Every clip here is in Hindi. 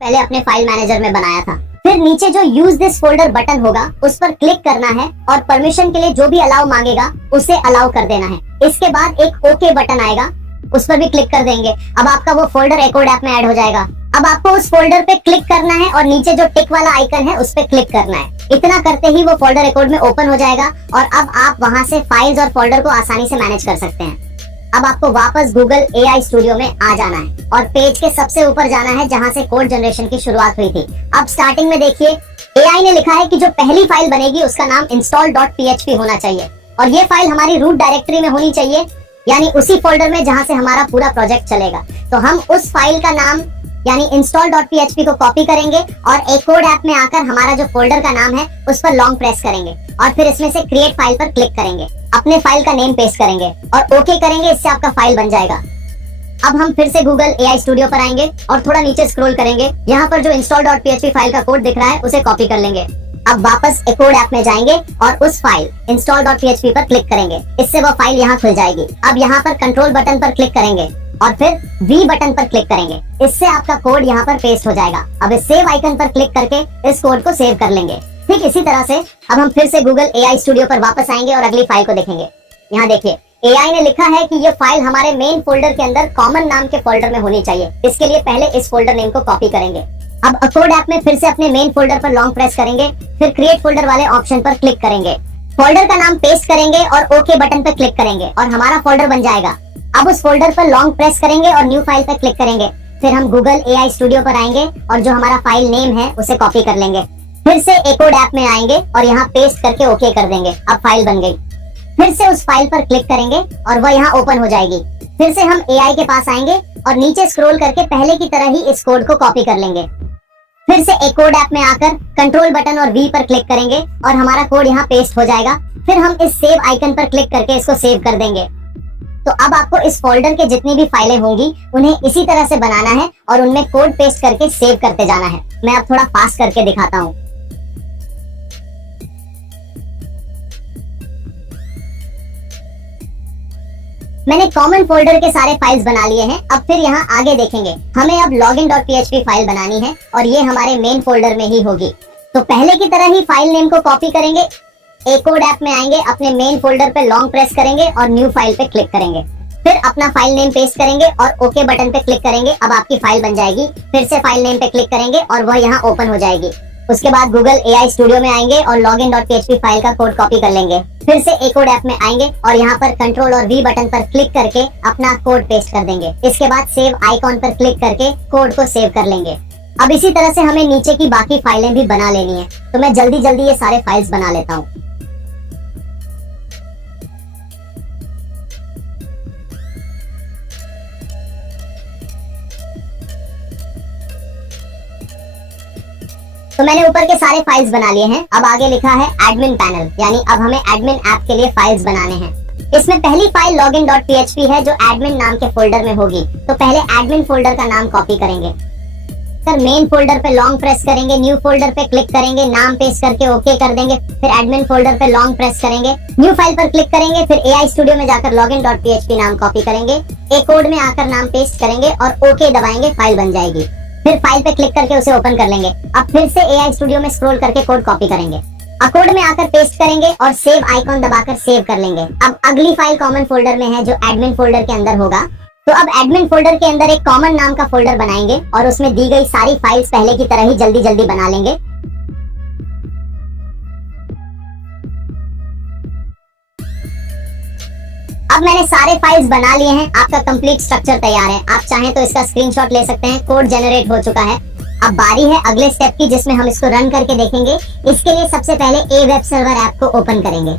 पहले अपने फाइल मैनेजर में बनाया था। फिर नीचे जो यूज दिस फोल्डर बटन होगा उस पर क्लिक करना है और परमिशन के लिए जो भी अलाउ मांगेगा उसे अलाउ कर देना है। इसके बाद एक ओके बटन आएगा, उस पर भी क्लिक कर देंगे। अब आपका वो फोल्डर एकोड ऐप में ऐड हो जाएगा। अब आपको उस फोल्डर पे क्लिक करना है और नीचे जो टिक वाला आइकन है उस पे क्लिक करना है। इतना करते ही वो फोल्डर एकोड में ओपन हो जाएगा और अब आप वहां से फाइल्स और फोल्डर को आसानी से मैनेज कर सकते हैं। अब आपको वापस गूगल एआई स्टूडियो में आ जाना है और पेज के सबसे ऊपर जाना है जहां से कोड जनरेशन की शुरुआत हुई थी। अब स्टार्टिंग में देखिए एआई ने लिखा है कि जो पहली फाइल बनेगी उसका नाम install.php होना चाहिए और ये फाइल हमारी रूट डायरेक्टरी में होनी चाहिए, यानी उसी फोल्डर में जहां से हमारा पूरा प्रोजेक्ट चलेगा। तो हम उस फाइल का नाम यानी install.php को कॉपी करेंगे और एकोड ऐप में आकर हमारा जो फोल्डर का नाम है उस पर लॉन्ग प्रेस करेंगे और फिर इसमें से क्रिएट फाइल पर क्लिक करेंगे, अपने फाइल का नेम पेस्ट करेंगे और ओके करेंगे। इससे आपका फाइल बन जाएगा। अब हम फिर से गूगल एआई स्टूडियो पर आएंगे और थोड़ा नीचे स्क्रॉल करेंगे। यहाँ पर जो install.php फाइल का कोड दिख रहा है उसे कॉपी कर लेंगे। अब वापस एकोड ऐप में जाएंगे और उस फाइल install.php पर क्लिक करेंगे। इससे वो फाइल यहाँ खुल जाएगी। अब यहाँ पर कंट्रोल बटन पर क्लिक करेंगे और फिर वी बटन पर क्लिक करेंगे। इससे आपका कोड यहाँ पर पेस्ट हो जाएगा। अब इस सेव आइकन पर क्लिक करके इस कोड को सेव कर लेंगे। ठीक इसी तरह से अब हम फिर से गूगल एआई स्टूडियो पर वापस आएंगे और अगली फाइल को देखेंगे। यहाँ देखिए एआई ने लिखा है कि ये फाइल हमारे मेन फोल्डर के अंदर कॉमन नाम के फोल्डर में होनी चाहिए। इसके लिए पहले इस फोल्डर नेम को कॉपी करेंगे। अब एकोड ऐप में फिर से अपने मेन फोल्डर पर लॉन्ग प्रेस करेंगे, फिर क्रिएट फोल्डर वाले ऑप्शन पर क्लिक करेंगे, फोल्डर का नाम पेस्ट करेंगे और ओके बटन पर क्लिक करेंगे और हमारा फोल्डर बन जाएगा। अब उस फोल्डर पर लॉन्ग प्रेस करेंगे और न्यू फाइल पर क्लिक करेंगे। फिर हम गूगल एआई स्टूडियो पर आएंगे और जो हमारा फाइल नेम है उसे कॉपी कर लेंगे। फिर से एकोड ऐप में आएंगे और यहाँ पेस्ट करके ओके कर देंगे। अब फाइल बन गई। फिर से उस फाइल पर क्लिक करेंगे और वह यहाँ ओपन हो जाएगी। फिर से हम एआई के पास आएंगे और नीचे स्क्रॉल करके पहले की तरह ही इस कोड को कॉपी कर लेंगे। फिर से एकोड ऐप में आकर कंट्रोल बटन और वी पर क्लिक करेंगे और हमारा कोड यहाँ पेस्ट हो जाएगा। फिर हम इस सेव आइकन पर क्लिक करके इसको सेव कर देंगे। तो अब आपको इस फोल्डर के जितनी भी फाइलें होंगी उन्हें इसी तरह से बनाना है और उनमें कोड पेस्ट करके सेव करते जाना है। मैं अब थोड़ा फास्ट करके दिखाता हूँ। मैंने कॉमन फोल्डर के सारे फाइल्स बना लिए हैं। अब फिर यहाँ आगे देखेंगे हमें अब login.php फाइल बनानी है और ये हमारे मेन फोल्डर में ही होगी। तो पहले की तरह ही फाइल नेम को कॉपी करेंगे, एकोड ऐप में आएंगे, अपने मेन फोल्डर पे लॉन्ग प्रेस करेंगे और न्यू फाइल पे क्लिक करेंगे। फिर अपना फाइल नेम पेस्ट करेंगे और ओके बटन पे क्लिक करेंगे। अब आपकी फाइल बन जाएगी। फिर से फाइल नेम पे क्लिक करेंगे और वह यहाँ ओपन हो जाएगी। उसके बाद गूगल एआई स्टूडियो में आएंगे और login.php फाइल का कोड कॉपी कर लेंगे। फिर से एकोड ऐप में आएंगे और यहाँ पर कंट्रोल और वी बटन पर क्लिक करके अपना कोड पेस्ट कर देंगे। इसके बाद सेव आइकॉन पर क्लिक करके कोड को सेव कर लेंगे। अब इसी तरह से हमें नीचे की बाकी फाइलें भी बना लेनी है। तो मैं जल्दी जल्दी ये सारे फाइल्स बना लेता हूँ। तो मैंने ऊपर के सारे फाइल्स बना लिए हैं। अब आगे लिखा है एडमिन पैनल, यानी अब हमें एडमिन ऐप के लिए फाइल्स बनाने हैं। इसमें पहली फाइल login.php है जो एडमिन नाम के फोल्डर में होगी। तो पहले एडमिन फोल्डर का नाम कॉपी करेंगे, फिर मेन फोल्डर पे लॉन्ग प्रेस करेंगे, न्यू फोल्डर पे क्लिक करेंगे, नाम पेस्ट करके ओके कर देंगे। फिर एडमिन फोल्डर पे लॉन्ग प्रेस करेंगे, न्यू फाइल पर क्लिक करेंगे, फिर एआई स्टूडियो में जाकर login.php नाम कॉपी करेंगे, एकोड में आकर नाम पेस्ट करेंगे और ओके दबाएंगे, फाइल बन जाएगी। फिर फाइल पे क्लिक करके उसे ओपन कर लेंगे। अब फिर से एआई स्टूडियो में स्क्रॉल करके कोड कॉपी करेंगे, एकोड में आकर पेस्ट करेंगे और सेव आइकॉन दबाकर सेव कर लेंगे। अब अगली फाइल कॉमन फोल्डर में है जो एडमिन फोल्डर के अंदर होगा। तो अब एडमिन फोल्डर के अंदर एक कॉमन नाम का फोल्डर बनाएंगे और उसमें दी गई सारी फाइल्स पहले की तरह ही जल्दी जल्दी बना लेंगे। अब मैंने सारे फाइल्स बना लिए हैं। आपका कंप्लीट स्ट्रक्चर तैयार है। आप चाहें तो इसका स्क्रीनशॉट ले सकते हैं। कोड जनरेट हो चुका है। अब बारी है अगले स्टेप की जिसमें हम इसको रन करके देखेंगे। इसके लिए सबसे पहले ए वेब सर्वर ऐप को ओपन करेंगे।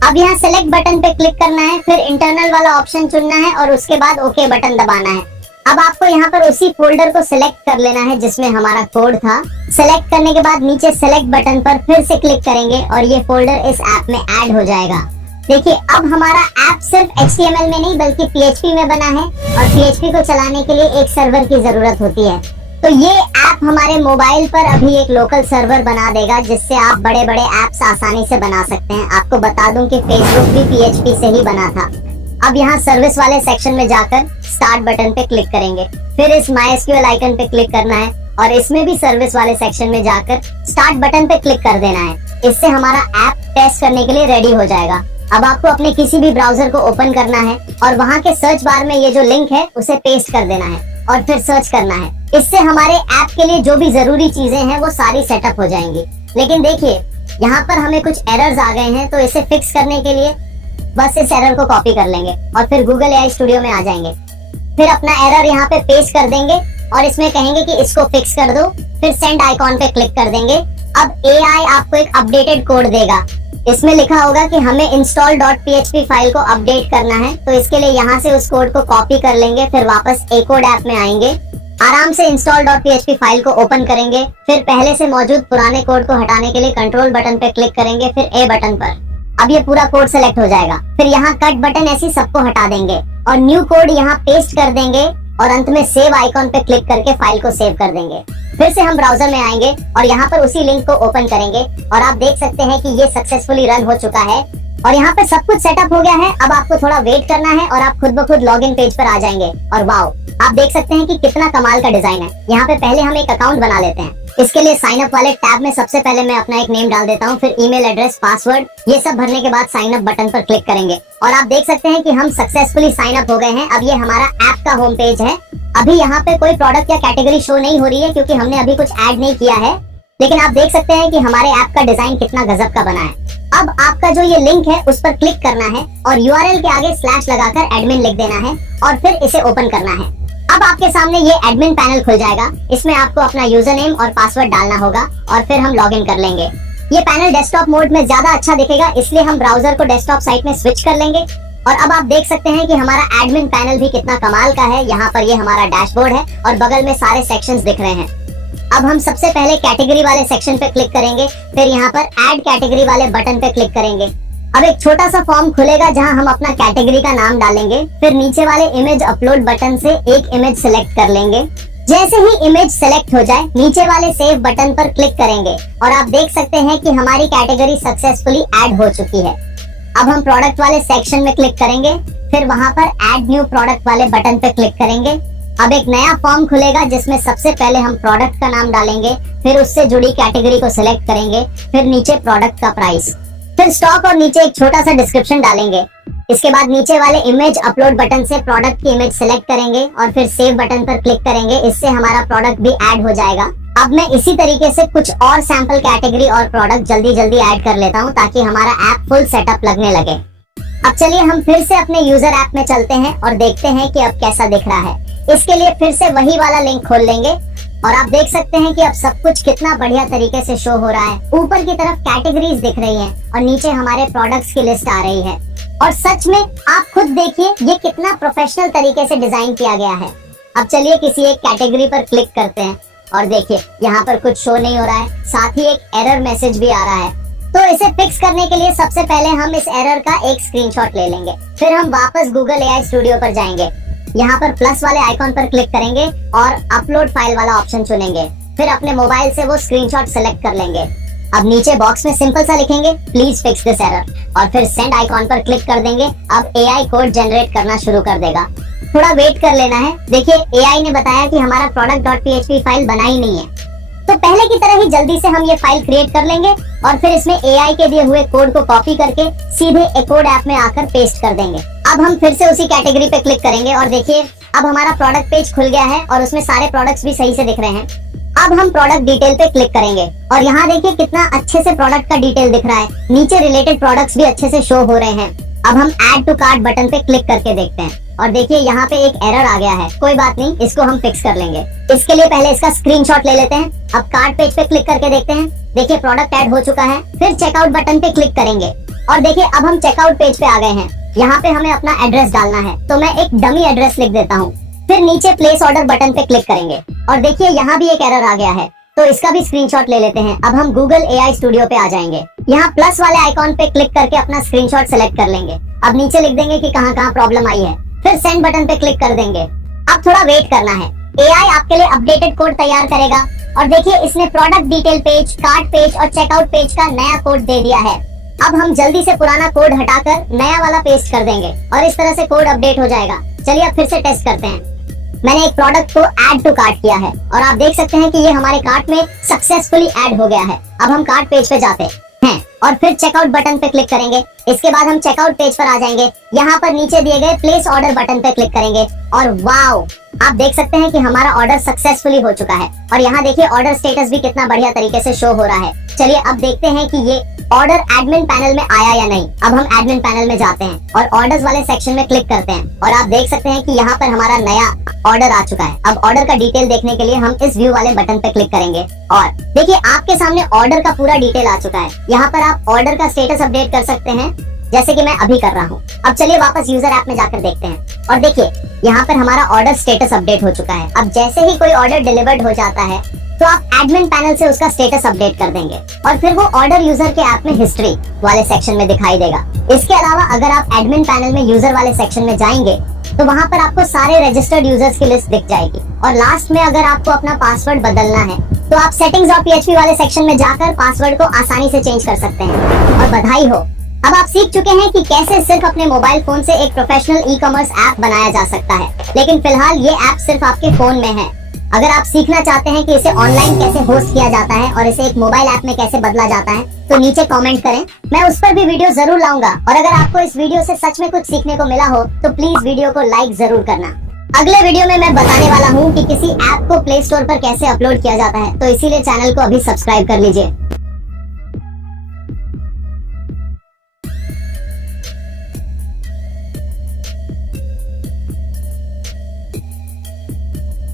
अब यहाँ सेलेक्ट बटन पे क्लिक करना है, फिर इंटरनल वाला ऑप्शन चुनना है और उसके बाद ओके बटन दबाना है। अब आपको यहाँ पर उसी फोल्डर को सिलेक्ट कर लेना है जिसमें हमारा कोड था। सिलेक्ट करने के बाद नीचे सेलेक्ट बटन पर फिर से क्लिक करेंगे और ये फोल्डर इस ऐप में ऐड हो जाएगा। देखिए अब हमारा ऐप सिर्फ HTML में नहीं बल्कि PHP में बना है और PHP को चलाने के लिए एक सर्वर की जरूरत होती है। तो ये ऐप हमारे मोबाइल पर अभी एक लोकल सर्वर बना देगा जिससे आप बड़े बड़े ऐप्स आसानी से बना सकते हैं। आपको बता दूं कि फेसबुक भी PHP से ही बना था। अब यहाँ सर्विस वाले सेक्शन में जाकर स्टार्ट बटन पे क्लिक करेंगे, फिर इस MySQL आइकन पे क्लिक करना है और इसमें भी सर्विस वाले सेक्शन में जाकर स्टार्ट बटन पे क्लिक कर देना है। इससे हमारा ऐप टेस्ट करने के लिए रेडी हो जाएगा। अब आपको अपने किसी भी ब्राउजर को ओपन करना है और वहाँ के सर्च बार में ये जो लिंक है उसे पेस्ट कर देना है और फिर सर्च करना है। इससे हमारे ऐप के लिए जो भी जरूरी चीजें हैं वो सारी सेटअप हो जाएंगी। लेकिन देखिए यहाँ पर हमें कुछ एरर्स आ गए हैं, तो इसे फिक्स करने के लिए बस इस एरर को कॉपी कर लेंगे और फिर गूगल एआई स्टूडियो में आ जाएंगे। फिर अपना एरर यहाँ पे पेस्ट कर देंगे और इसमें कहेंगे कि इसको फिक्स कर दो, फिर सेंड आइकॉन पे क्लिक कर देंगे। अब एआई आपको एक अपडेटेड कोड देगा। इसमें लिखा होगा कि हमें install.php फाइल को अपडेट करना है, तो इसके लिए यहाँ से उस कोड को कॉपी कर लेंगे, फिर वापस एकोड ऐप में आएंगे, आराम से install.php फाइल को ओपन करेंगे, फिर पहले से मौजूद पुराने कोड को हटाने के लिए कंट्रोल बटन पे क्लिक करेंगे, फिर ए बटन पर। अब ये पूरा कोड सेलेक्ट हो जाएगा। फिर यहाँ कट बटन ऐसी सबको हटा देंगे और न्यू कोड यहाँ पेस्ट कर देंगे और अंत में सेव आइकॉन पे क्लिक करके फाइल को सेव कर देंगे। फिर से हम ब्राउजर में आएंगे और यहाँ पर उसी लिंक को ओपन करेंगे और आप देख सकते हैं कि ये सक्सेसफुली रन हो चुका है और यहाँ पे सब कुछ सेटअप हो गया है। अब आपको थोड़ा वेट करना है और आप खुद ब खुद लॉगिन पेज पर आ जाएंगे। और वाओ, आप देख सकते हैं कि कितना कमाल का डिजाइन है। यहाँ पे पहले हम एक अकाउंट बना लेते हैं। इसके लिए साइन अप वाले टैब में सबसे पहले मैं अपना एक नेम डाल देता हूँ, फिर ईमेल एड्रेस, पासवर्ड, ये सब भरने के बाद साइन अप बटन पर क्लिक करेंगे और आप देख सकते हैं कि हम सक्सेसफुली साइन अप हो गए हैं। अब ये हमारा ऐप का होम पेज है। अभी यहाँ पे कोई प्रोडक्ट या कैटेगरी शो नहीं हो रही है क्योंकि हमने अभी कुछ ऐड नहीं किया है, लेकिन आप देख सकते हैं कि हमारे ऐप का डिजाइन कितना गजब का बना है। अब आपका जो ये लिंक है उस पर क्लिक करना है और यूआरएल के आगे स्लैश लगाकर एडमिन लिख देना है और फिर इसे ओपन करना है। अब आपके सामने ये एडमिन पैनल खुल जाएगा। इसमें आपको अपना यूजर नेम और पासवर्ड डालना होगा और फिर हम लॉगिन कर लेंगे। ये पैनल डेस्कटॉप मोड में ज्यादा अच्छा दिखेगा, इसलिए हम ब्राउजर को डेस्कटॉप साइट में स्विच कर लेंगे। और अब आप देख सकते हैं कि हमारा एडमिन पैनल भी कितना कमाल का है। यहाँ पर ये हमारा डैशबोर्ड है और बगल में सारे सेक्शंस दिख रहे हैं। अब हम सबसे पहले कैटेगरी वाले सेक्शन पे क्लिक करेंगे, फिर यहाँ पर ऐड कैटेगरी वाले बटन पे क्लिक करेंगे। अब एक छोटा सा फॉर्म खुलेगा जहां हम अपना कैटेगरी का नाम डालेंगे, फिर नीचे वाले इमेज अपलोड बटन से एक इमेज सिलेक्ट कर लेंगे। जैसे ही इमेज सेलेक्ट हो जाए नीचे वाले सेव बटन पर क्लिक करेंगे और आप देख सकते हैं कि हमारी कैटेगरी सक्सेसफुली ऐड हो चुकी है। अब हम प्रोडक्ट वाले सेक्शन में क्लिक करेंगे, फिर वहां पर ऐड न्यू प्रोडक्ट वाले बटन पे क्लिक करेंगे। अब एक नया फॉर्म खुलेगा जिसमें सबसे पहले हम प्रोडक्ट का नाम डालेंगे, फिर उससे जुड़ी कैटेगरी को सिलेक्ट करेंगे, फिर नीचे प्रोडक्ट का प्राइस, फिर स्टॉक और नीचे एक छोटा सा डिस्क्रिप्शन डालेंगे। इसके बाद नीचे वाले इमेज अपलोड बटन से प्रोडक्ट की इमेज सेलेक्ट करेंगे और फिर सेव बटन पर क्लिक करेंगे। इससे हमारा प्रोडक्ट भी ऐड हो जाएगा। अब मैं इसी तरीके से कुछ और सैंपल कैटेगरी और प्रोडक्ट जल्दी जल्दी ऐड कर लेता हूँ ताकि हमारा ऐप फुल सेटअप लगने लगे। अब चलिए हम फिर से अपने यूजर ऐप में चलते हैं और देखते हैं कि अब कैसा दिख रहा है। इसके लिए फिर से वही वाला लिंक खोल लेंगे और आप देख सकते हैं कि अब सब कुछ कितना बढ़िया तरीके से शो हो रहा है। ऊपर की तरफ कैटेगरीज दिख रही हैं और नीचे हमारे प्रोडक्ट्स की लिस्ट आ रही है। और सच में आप खुद देखिए ये कितना प्रोफेशनल तरीके से डिजाइन किया गया है। अब चलिए किसी एक कैटेगरी पर क्लिक करते हैं और देखिए यहाँ पर कुछ शो नहीं हो रहा है, साथ ही एक एरर मैसेज भी आ रहा है। तो इसे फिक्स करने के लिए सबसे पहले हम इस एरर का एक स्क्रीनशॉट ले लेंगे, फिर हम वापस गूगल एआई स्टूडियो पर जाएंगे। यहाँ पर प्लस वाले आइकॉन पर क्लिक करेंगे और अपलोड फाइल वाला ऑप्शन चुनेंगे, फिर अपने मोबाइल से वो स्क्रीनशॉट सेलेक्ट कर लेंगे। अब नीचे बॉक्स में सिंपल सा लिखेंगे प्लीज फिक्स दिस एरर और फिर सेंड आइकॉन पर क्लिक कर देंगे। अब एआई कोड जनरेट करना शुरू कर देगा। थोड़ा वेट कर लेना है। देखिए एआई ने बताया कि हमारा product.php फाइल बना ही नहीं है, तो पहले की तरह ही जल्दी से हम ये फाइल क्रिएट कर लेंगे और फिर इसमें एआई के दिए हुए कोड को कॉपी करके सीधे एकोड ऐप में आकर पेस्ट कर देंगे। अब हम फिर से उसी कैटेगरी पे क्लिक करेंगे और देखिए अब हमारा प्रोडक्ट पेज खुल गया है और उसमें सारे प्रोडक्ट्स भी सही से दिख रहे हैं। अब हम प्रोडक्ट डिटेल पे क्लिक करेंगे और यहाँ देखिए कितना अच्छे से प्रोडक्ट का डिटेल दिख रहा है। नीचे रिलेटेड प्रोडक्ट्स भी अच्छे से शो हो रहे हैं। अब हम ऐड टू कार्ट बटन पे क्लिक करके देखते हैं और देखिए यहाँ पे एक एरर आ गया है। कोई बात नहीं, इसको हम फिक्स कर लेंगे। इसके लिए पहले इसका स्क्रीनशॉट ले लेते हैं। अब कार्ट पेज पे क्लिक करके देखते हैं। देखिए प्रोडक्ट ऐड हो चुका है। फिर चेकआउट बटन पे क्लिक करेंगे और देखिए अब हम चेकआउट पेज पे आ गए हैं। यहाँ पे हमें अपना एड्रेस डालना है, तो मैं एक डमी एड्रेस लिख देता हूँ। फिर नीचे प्लेस ऑर्डर बटन पे क्लिक करेंगे और देखिए यहाँ भी एक एरर आ गया है, तो इसका भी स्क्रीनशॉट ले लेते हैं। अब हम गूगल एआई स्टूडियो पे आ जाएंगे। यहाँ प्लस वाले आइकॉन पे क्लिक करके अपना स्क्रीनशॉट सेलेक्ट कर लेंगे। अब नीचे लिख देंगे कि कहाँ प्रॉब्लम आई है, फिर सेंड बटन पे क्लिक कर देंगे। अब थोड़ा वेट करना है, एआई आपके लिए अपडेटेड कोड तैयार करेगा। और देखिए इसने product detail page, cart page और चेकआउट पेज का नया कोड दे दिया है। अब हम जल्दी से पुराना कोड हटाकर नया वाला पेस्ट कर देंगे और इस तरह से कोड अपडेट हो जाएगा। चलिए अब फिर से टेस्ट करते हैं। मैंने एक प्रोडक्ट को ऐड टू कार्ट किया है और आप देख सकते हैं कि ये हमारे कार्ट में सक्सेसफुली ऐड हो गया है। अब हम कार्ट पेज पे जाते हैं और फिर चेकआउट बटन पे क्लिक करेंगे। इसके बाद हम चेकआउट पेज पर आ जाएंगे। यहाँ पर नीचे दिए गए प्लेस ऑर्डर बटन पे क्लिक करेंगे और वाओ, आप देख सकते हैं कि हमारा ऑर्डर सक्सेसफुली हो चुका है। और यहाँ देखिए ऑर्डर स्टेटस भी कितना बढ़िया तरीके से शो हो रहा है। चलिए अब देखते हैं कि ये ऑर्डर एडमिन पैनल में आया या नहीं। अब हम एडमिन पैनल में जाते हैं और ऑर्डर्स वाले सेक्शन में क्लिक करते हैं और आप देख सकते हैं कि यहाँ पर हमारा नया ऑर्डर आ चुका है। अब ऑर्डर का डिटेल देखने के लिए हम इस व्यू वाले बटन पे क्लिक करेंगे और देखिए आपके सामने ऑर्डर का पूरा डिटेल आ चुका है। यहाँ पर आप ऑर्डर का स्टेटस अपडेट कर सकते हैं, जैसे कि मैं अभी कर रहा हूँ। अब चलिए वापस यूजर ऐप में जाकर देखते हैं और देखिए यहाँ पर हमारा ऑर्डर स्टेटस अपडेट हो चुका है। अब जैसे ही कोई ऑर्डर डिलीवर्ड हो जाता है तो आप एडमिन पैनल से उसका स्टेटस अपडेट कर देंगे और फिर वो ऑर्डर यूजर के ऐप में हिस्ट्री वाले सेक्शन में दिखाई देगा। इसके अलावा अगर आप एडमिन पैनल में यूजर वाले सेक्शन में जाएंगे तो वहाँ पर आपको सारे रजिस्टर्ड यूजर्स की लिस्ट दिख जाएगी और लास्ट में अगर आपको अपना पासवर्ड बदलना है तो आप settings.php वाले सेक्शन में जाकर पासवर्ड को आसानी से चेंज कर सकते हैं। और बधाई हो, अब आप सीख चुके हैं कि कैसे सिर्फ अपने मोबाइल फोन से एक प्रोफेशनल ई कॉमर्स ऐप बनाया जा सकता है। लेकिन फिलहाल ये ऐप सिर्फ आपके फोन में है। अगर आप सीखना चाहते हैं कि इसे ऑनलाइन कैसे होस्ट किया जाता है और इसे एक मोबाइल ऐप में कैसे बदला जाता है तो नीचे कमेंट करें, मैं उस पर भी वीडियो जरूर लाऊंगा। और अगर आपको इस वीडियो से सच में कुछ सीखने को मिला हो तो प्लीज वीडियो को लाइक जरूर करना। अगले वीडियो में मैं बताने वाला हूँ कि किसी ऐप को प्ले स्टोर पर कैसे अपलोड किया जाता है, तो इसीलिए चैनल को अभी सब्सक्राइब कर लीजिए।